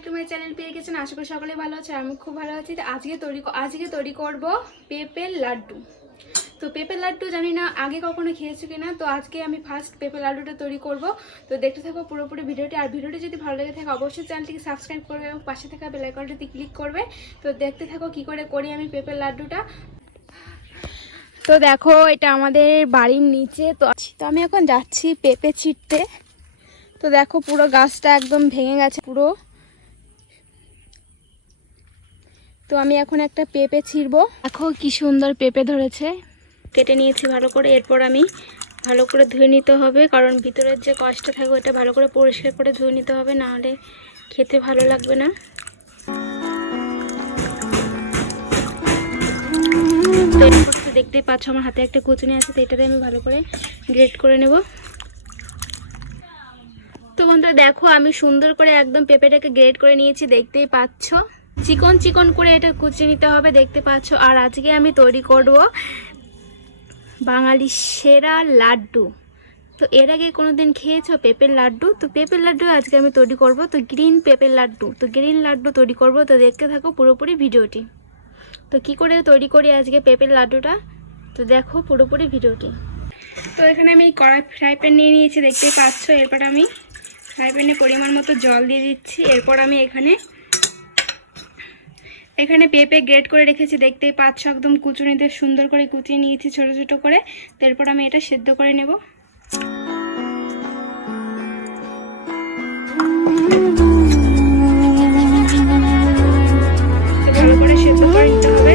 Back to my channel Priyo Kitchen. আশা করি সকলে ভালো আছে, আমি খুব ভালো আছি। তো আজকে তৈরি করব পেঁপের লাড্ডু। তো পেঁপের লাড্ডু জানি না আগে কখনো খেয়েছো কিনা, তো আজকে আমি ফার্স্ট পেঁপের লাড্ডুটা তৈরি করব। তো দেখতে থাকো পুরোপুরি ভিডিওটি। আর ভিডিওটি যদি ভালো লেগে থাকে অবশ্যই চ্যানেলটিকে সাবস্ক্রাইব করবে এবং পাশে থাকা বেল আইকনটিতে ক্লিক করবে। তো দেখতে থাকো কি করে করি আমি পেঁপের লাড্ডুটা। তো দেখো এটা আমাদের বাড়ির নিচে। তো আমি এখন যাচ্ছি পেঁপে ছিঁড়তে। তো দেখো পুরো গাছটা একদম ভেঙে গেছে পুরো। তো আমি এখন একটা পেঁপে ছিঁড়বো। দেখো কি সুন্দর পেঁপে ধরেছে। কেটে নিয়েছি ভালো করে। এরপর আমি ভালো করে ধুয়ে নিতে হবে, কারণ ভিতরের যে কষটা থাকবে ওটা ভালো করে পরিষ্কার করে ধুয়ে নিতে হবে, না হলে খেতে ভালো লাগবে না। তো এরপর তো দেখতেই পাচ্ছ আমার হাতে একটা কুচুনি আছে, তো এটাতে আমি ভালো করে গ্রেট করে নেব। তো বন্ধুরা দেখো আমি সুন্দর করে একদম পেঁপেটাকে গ্রেট করে নিয়েছি, দেখতেই পাচ্ছ। চিকন চিকন করে এটা কুচিয়ে নিতে হবে, দেখতে পাচ্ছ। আর আজকে আমি তৈরি করব বাঙালির সেরা লাড্ডু। তো এর আগে কোনোদিন খেয়েছো পেঁপের লাড্ডু? তো পেঁপের লাড্ডু আজকে আমি তৈরি করব। তো গ্রিন পেঁপের লাড্ডু, তো গ্রিন লাড্ডু তৈরি করব। তো দেখতে থাকো পুরোপুরি ভিডিওটি। তো কি করে তৈরি করি আজকে পেঁপের লাড্ডুটা, তো দেখো পুরোপুরি ভিডিওটি। তো এখানে আমি ফ্রাই প্যান নিয়ে নিয়েছি, দেখতেই পাচ্ছ। এরপর আমি ফ্রাই প্যানে পরিমাণ মতো জল দিয়ে দিচ্ছি। এরপর আমি এখানে পেঁপে গ্রেট করে রেখেছি, দেখতেই পাচ্ছ। একদম কুচুনিতে সুন্দর করে কুচিয়ে নিয়েছি ছোট ছোট করে। তারপর আমি এটা সেদ্ধ করে নেব। ভালো করে সেদ্ধ করে নিতে হবে।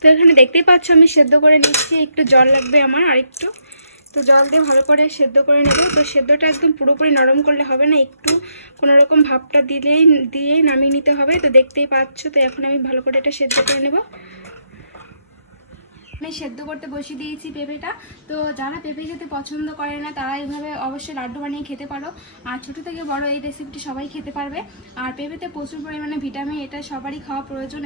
তো এখানে দেখতেই পাচ্ছ আমি সেদ্ধ করে নিচ্ছি। একটু জল লাগবে আমার আর একটু। তো জল দিয়ে ভালো করে সেদ্ধ করে নেব। তো সেদ্ধটা একদম পুরোপুরি নরম করলে হবে না, একটু কোনো রকম ভাপটা দিয়েই নামিয়ে নিতে হবে। তো দেখতেই পাচ্ছ। তো এখন আমি ভালো করে এটা সেদ্ধ করে নেব। আমি সেদ্ধ করতে বসিয়ে দিয়েছি পেঁপেটা। তো যারা পেঁপে খেতে পছন্দ করে না তারা এইভাবে অবশ্যই লাড্ডু বানিয়ে খেতে পারো। আর ছোটো থেকে বড় এই রেসিপিটি সবাই খেতে পারবে। আর পেঁপেতে প্রচুর পরিমাণে ভিটামিন, এটা সবারই খাওয়া প্রয়োজন।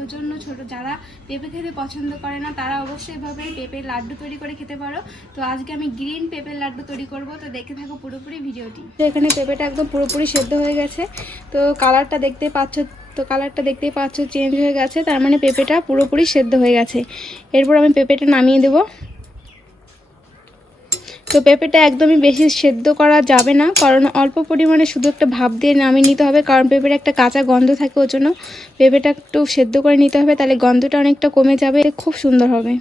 ওই জন্য যারা পেঁপে খেতে পছন্দ করে না তারা অবশ্যই এভাবে পেঁপের লাড্ডু তৈরি করে খেতে পারো। তো আজকে আমি গ্রিন পেঁপের লাড্ডু তৈরি করব। তো দেখে থাকো পুরোপুরি ভিডিওটি। তো এখানে পেঁপেটা একদম পুরোপুরি সেদ্ধ হয়ে গেছে। তো কালারটা দেখতেই পাচ্ছ চেঞ্জ হয়ে গেছে, তার মানে পেঁপেটা পুরোপুরি সেদ্ধ হয়ে গেছে। এরপর আমি পেঁপেটা নামিয়ে দেব। তো পেঁপেটা একদমই বেশি সেদ্ধ করা যাবে না, কারণ অল্প পরিমাণে শুধু একটা ভাপ দিয়ে নামিয়ে নিতে হবে, কারণ পেঁপের একটা কাঁচা গন্ধ থাকে। ওর জন্য পেঁপেটা একটু সেদ্ধ করে নিতে হবে, তাহলে গন্ধটা অনেকটা কমে যাবে, খুব সুন্দর হবে।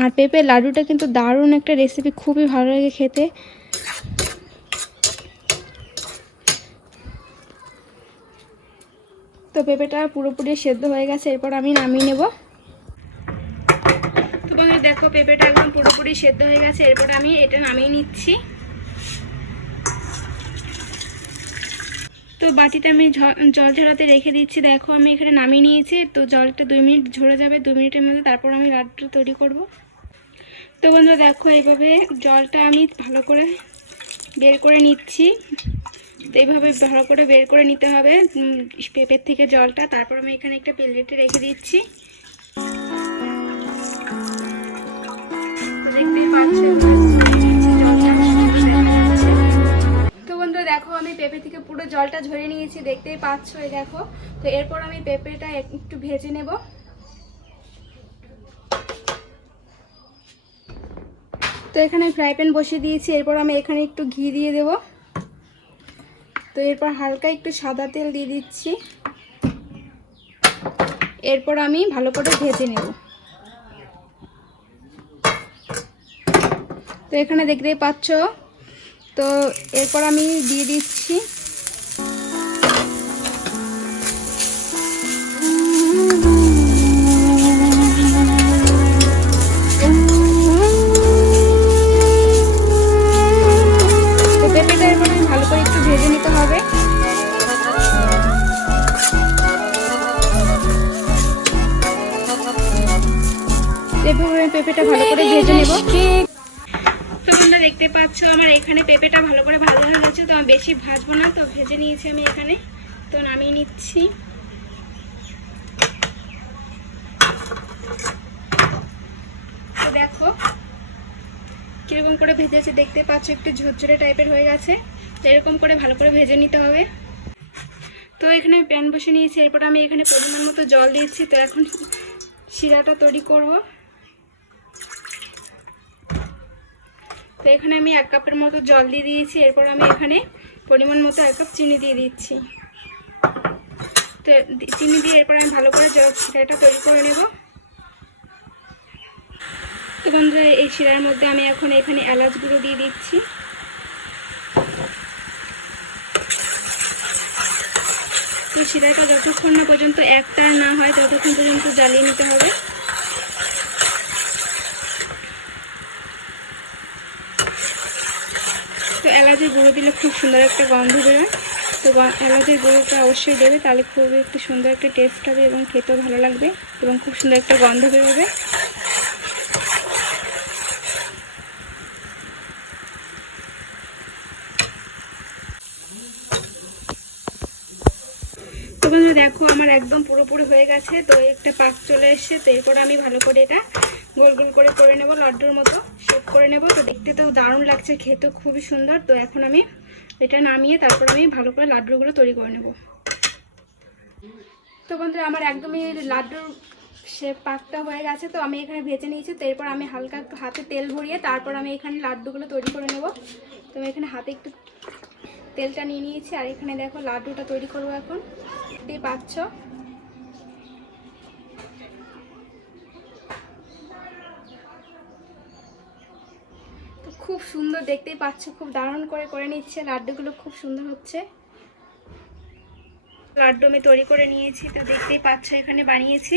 আর পেঁপের লাড্ডুটা কিন্তু দারুণ একটা রেসিপি, খুবই ভালো লাগে খেতে। তো পেঁপেটা পুরোপুরি সেদ্ধ হয়ে গেছে, এরপর আমি নামিয়ে নেব। তো বন্ধুরা দেখো পেঁপেটা একদম পুরোপুরি সেদ্ধ হয়ে গেছে, এরপর আমি এটা নামিয়ে নিচ্ছি। তো বাটিতে আমি জল ঝরাতে রেখে দিচ্ছি। দেখো আমি এখানে নামিয়ে নিয়েছি। তো জলটা 2 মিনিট ঝরে যাবে, 2 মিনিটের মধ্যে তারপর আমি লাড্ডুটা তৈরি করব। তো বন্ধুরা দেখো এইভাবে জলটা আমি ভালো করে বের করে নিচ্ছি। তো এইভাবে ভালো করে বের করে নিতে হবে পেঁপের থেকে জলটা। তারপর আমি এখানে একটা প্লেটে রেখে দিচ্ছি। তো বন্ধুরা দেখো আমি পেঁপে থেকে পুরো জলটা ঝরিয়ে নিয়েছি, দেখতেই পাচ্ছ। এই দেখো। তো এরপর আমি পেঁপেটা একটু ভেজে নেব। তো এখানে ফ্রাই প্যান বসিয়ে দিয়েছি। এরপর আমি এখানে একটু ঘি দিয়ে দেব। তো এরপর হালকা একটু সাদা তেল দিয়ে দিচ্ছি। এরপর আমি ভালো করে ভেজে নেব। তো এখানে দেখতেই পাচ্ছ। তো এরপর আমি দিয়ে দিচ্ছি পেঁপেটা। এরপর আমি ভালো করে একটু ভেজে নিতে হবে। এভাবে পেঁপেটা ভালো করে ভেজে নেব। তো তোমরা দেখতে পাচ্ছ আমার এখানে পেঁপেটা ভালো করে ভাজা হয়ে গেছে। তো আমি বেশি ভাজবো না, তো ভেজে নিয়েছি আমি এখানে। তো নামিয়ে নিচ্ছি। তো দেখো কি কীরকম করে ভেজেছে দেখতে পাচ্ছ, একটু ঝরঝরে টাইপের হয়ে গেছে। তো এরকম করে ভালো করে ভেজে নিতে হবে। তো এখানে আমি প্যান বসে নিয়েছি, এরপর আমি এখানে পরিমাণ মতো জল দিয়েছি। তো এখন শিরাটা তৈরি করব। তো এখানে আমি 1 কাপের মতো জল দিয়ে দিয়েছি। এরপর আমি এখানে পরিমাণ মতো 1 কাপ চিনি দিয়ে দিচ্ছি। তো চিনি দিয়ে এরপর আমি ভালো করে শিরাটা তৈরি করে নেব। তো বন্ধুরা, এই শিরার মধ্যে আমি এখন এখানে এলাচ গুঁড়ো দিয়ে দিচ্ছি। তো শিরাটা যতক্ষণ না পর্যন্ত একটার না হয় ততক্ষণ পর্যন্ত জ্বালিয়ে নিতে হবে। তো এলাচের গুঁড়ো দিলে খুব সুন্দর একটা গন্ধ বেরোয়। তো এলাচের গুঁড়োটা অবশ্যই দেবে, তাহলে খুবই একটু সুন্দর একটা টেস্ট হবে এবং খেতেও ভালো লাগবে এবং খুব সুন্দর একটা গন্ধ বেরোবে। তো বন্ধুরা দেখো, আমার একদম পুরোপুরি হয়ে গেছে। তো একটা পাক চলে এসেছে। তো এরপর আমি ভালো করে এটা গোল গোল করে নেব, লাড্ডুর মতো শেপ করে নেব। তো দেখতে তো দারুণ লাগছে, খেতেও খুবই সুন্দর। তো এখন আমি এটা নামিয়ে তারপর আমি ভালো করে লাড্ডুগুলো তৈরি করে নেব। তো বন্ধুরা, আমার একদমই লাড্ডুর শেপ পাকটা হয়ে গেছে। তো আমি এখানে ভেজে নিয়েছি। তো এরপর আমি হালকা একটু হাতে তেল ভরিয়ে তারপর আমি এখানে লাড্ডুগুলো তৈরি করে নেব। তো আমি এখানে হাতে একটু তেলটা নিয়ে নিয়েছি, আর এখানে দেখো লাড্ডুটা তৈরি করবো। এখন দেখতেই পাচ্ছ, তো খুব সুন্দর দেখতেই পাচ্ছ, খুব দারুণ করে নিচ্ছে। লাড্ডুগুলো খুব সুন্দর হচ্ছে। লাড্ডু আমি তৈরি করে নিয়েছি। তো দেখতেই পাচ্ছ এখানে বানিয়েছি।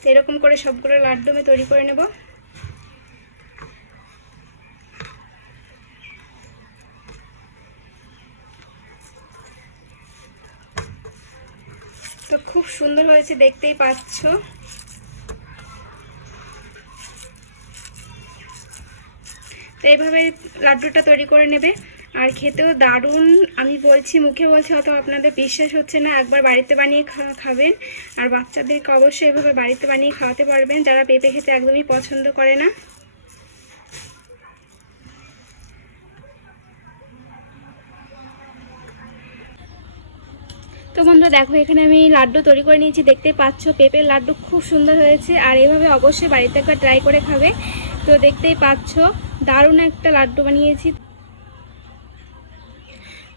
তো এরকম করে সবগুলো লাড্ডু আমি তৈরি করে নেব। তো খুব সুন্দর হয়েছে দেখতেই পাচ্ছ। তো এইভাবে লাড্ডুটা তৈরি করে নেবে, আর খেতেও দারুণ। আমি বলছি, মুখে বলছি হয়তো আপনাদের বিশ্বাস হচ্ছে না। একবার বাড়িতে বানিয়ে খাবেন, আর বাচ্চাদেরকে অবশ্যই এভাবে বাড়িতে বানিয়ে খাওয়াতে পারবেন, যারা পেঁপে খেতে একদমই পছন্দ করে না। তো বন্ধুরা দেখো, এখানে আমি লাড্ডু তৈরি করে নিয়েছি। দেখতে পাচ্ছ পেঁপের লাড্ডু খুব সুন্দর হয়েছে, আর এভাবে অবশ্যই বাড়িতে একবার ট্রাই করে খাবে। তো দেখতেই পাচ্ছ দারুণ একটা লাড্ডু বানিয়েছি।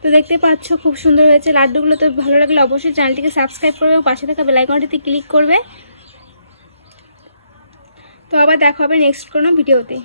তো দেখতে পাচ্ছ খুব সুন্দর হয়েছে লাড্ডুগুলো। তো ভালো লাগলে অবশ্যই চ্যানেলটিকে সাবস্ক্রাইব করবে, পাশে থাকা বেল আইকনটিতে ক্লিক করবে। তো আবার দেখা হবে নেক্সট কোনো ভিডিওতে।